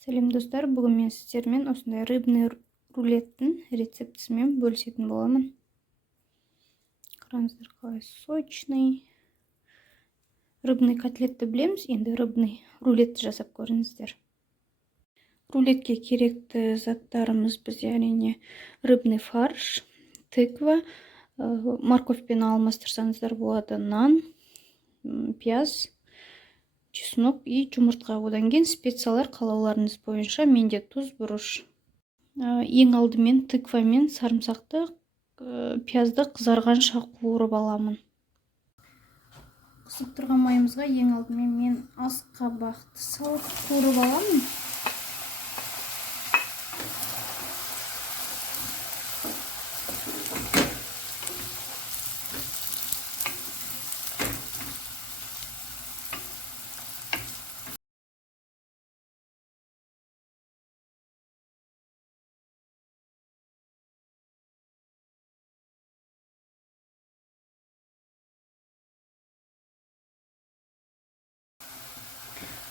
Сәлем достар, бүгін мен сіздермен осындай рыбный рулеттің рецептісімен бөлісетін боламын. Қараңыздар, қалай сочный. Рыбный котлетті білеміз, енді рыбный рулетті жасап көріңіздер. Рулетке керекті заттарымыз бізде әрине рыбный фарш, тыква, морковьпен алмастырсаңыздар болады, нан, пияз, чеснок и жұмыртқа. Одан кейін специялар қалауларыңыз бойынша, менде тұз, бұрыш. Ең алдымен тыква мен сарымсақты, пиязды қызарғанша қуырып аламын. Қысып тұрған майымызға ең алдымен мен ас қабақты салып қуырып аламын.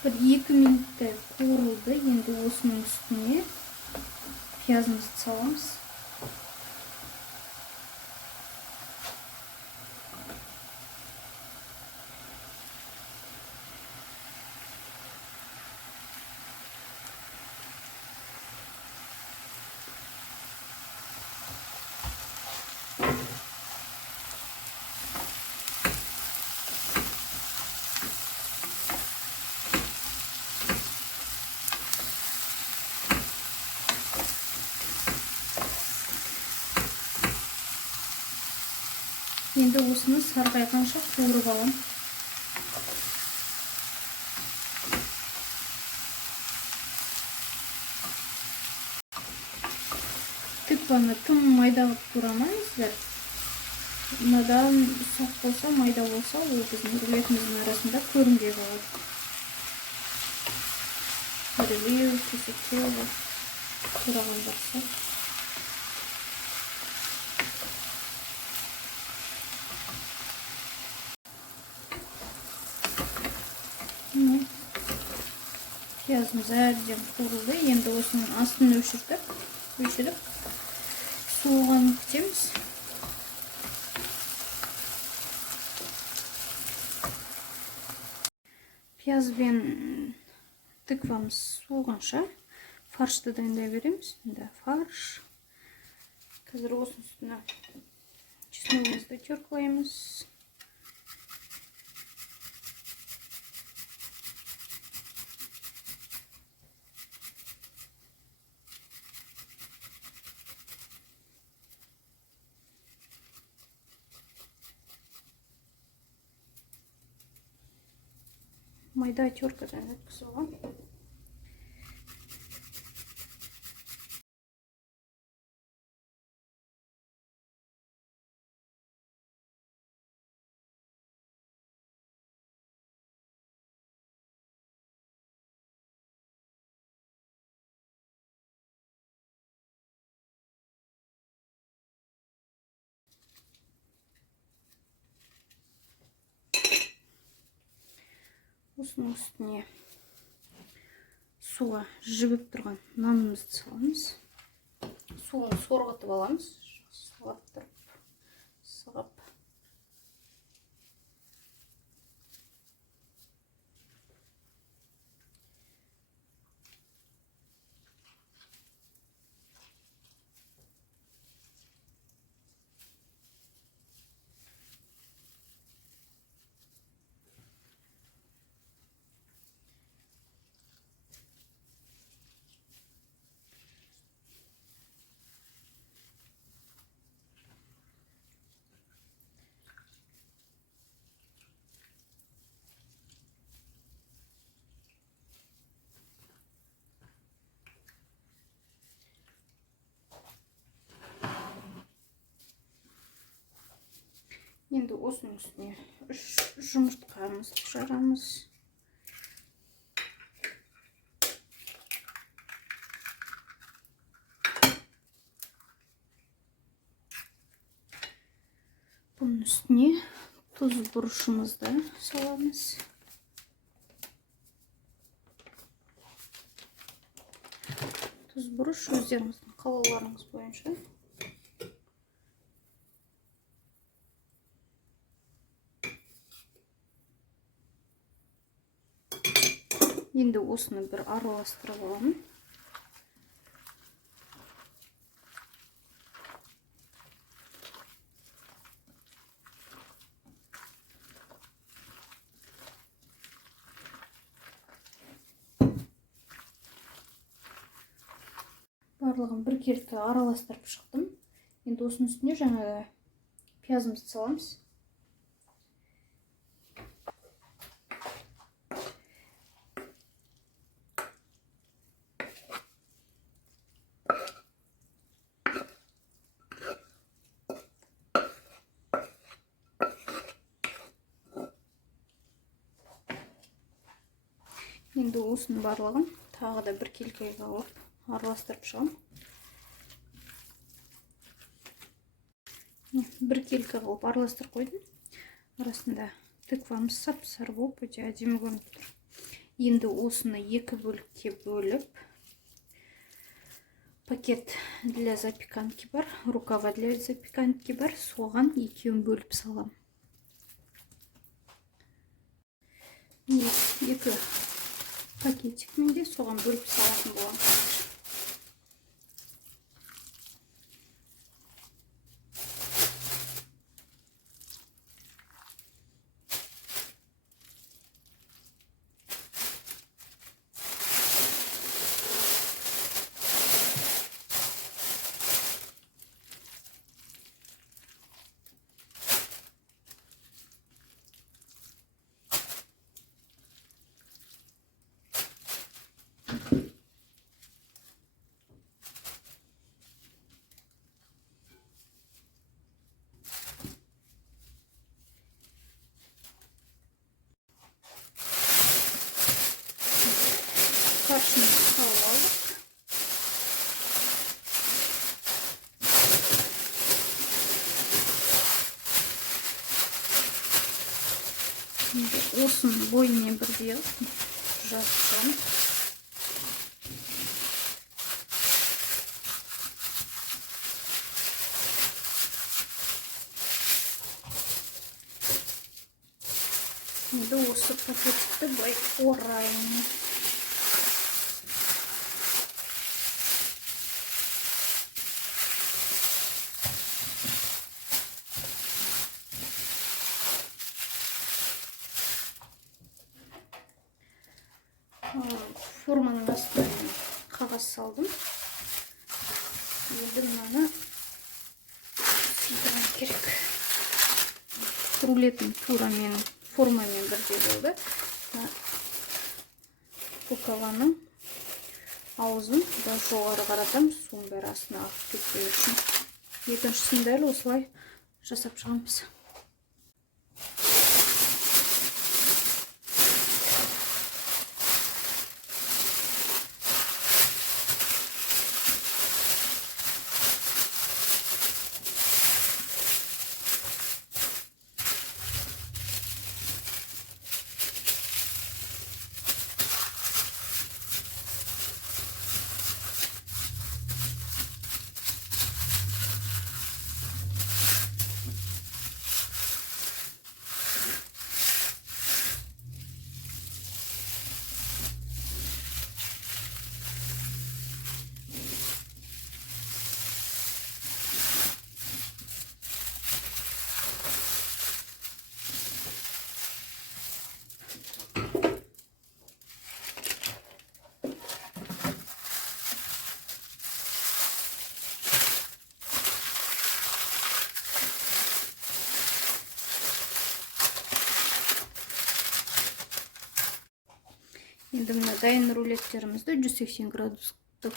Bir 2 минуттай қуырылды. Енді осының үстіне пиязымызды саламыз. Енді осыны сарғайғанша қуырып алам. Тыкваны тым майда қылып турамаңыздар. Мынадан ұсақ болса, майда болса, ол біздің рулетіміздің арасында көрінбей қалады. Ірілеу, кесектеу тураған жақсы. Пиязымыз әбден қуырылды. Енді осының астын өшіріп суығанын күтеміз. Пияз бен тыквамыз суығанша фаршты дайындай береміз. Енді фарш. Қазір осының үстіне чесногымызды теркілаймыз. Майда теркадан өткізіп алам. Осының үстіне суға жібіп тұрған нанымызды саламыз. Суын сорғытып аламыз. Сығып. Енді осының үстіне 3 жұмыртқамызды жарамыз. Bunun üstüne tuz buruşumuzu da salamız. бұрыш өздеріңіздің қалауларыңыз бойынша. Енді осыны бір араластырып аламын. Барлығын біркелкі араластырып шықтым. Енді осының үстіне жаңағы пиязымызды саламыз. Енді осының барлығын тағы да біркелкіге алып араластырып шығамын. Біркелкі қылып араластырып қойдым. Арасында тыквамыз сап-сары болып өте әдемі көрініп тұр. Енді осыны екі бөлікке бөліп, пакет для запеканки бар, рукава для запеканки бар, соған екеуін бөліп салам. Екі пакетик менде соған бөліп салатын боламын. Karşımızı salып aldık. Şimdi osының бойымен бірге жазып. Şimdi осы пакетті былай орайын. Форманың астына қағаз салдым. Енді мынаны сыйдырам керек. Рулетім турамен формамен бірдей болды. Бокаланың аузын да жоғары қаратам, соның бәрі астына ағып кетпеу үшін. Екіншісін дәл осылай жасап шығамыз. Енді мына дайын рулеттерімізді 180 градустық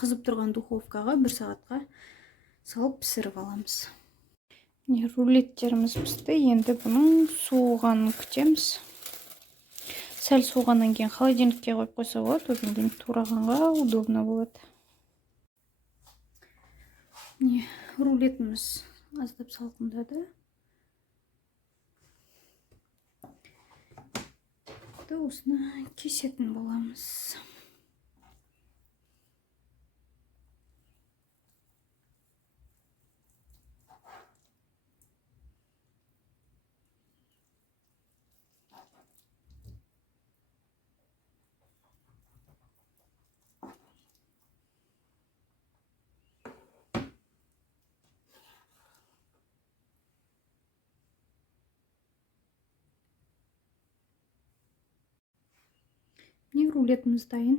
қызып тұрған духовкаға 1 сағатқа салып пісіріп аламыз. Рулеттеріміз пісті. Енді бұның суығанын күтеміз. Сәл суығаннан кейін холодильникке қойып қойса болады, одан кейін турағанға удобно болады. Рулетіміз аздап салқындады. Осыны кесетін боламыз. И рулетіміз дайын.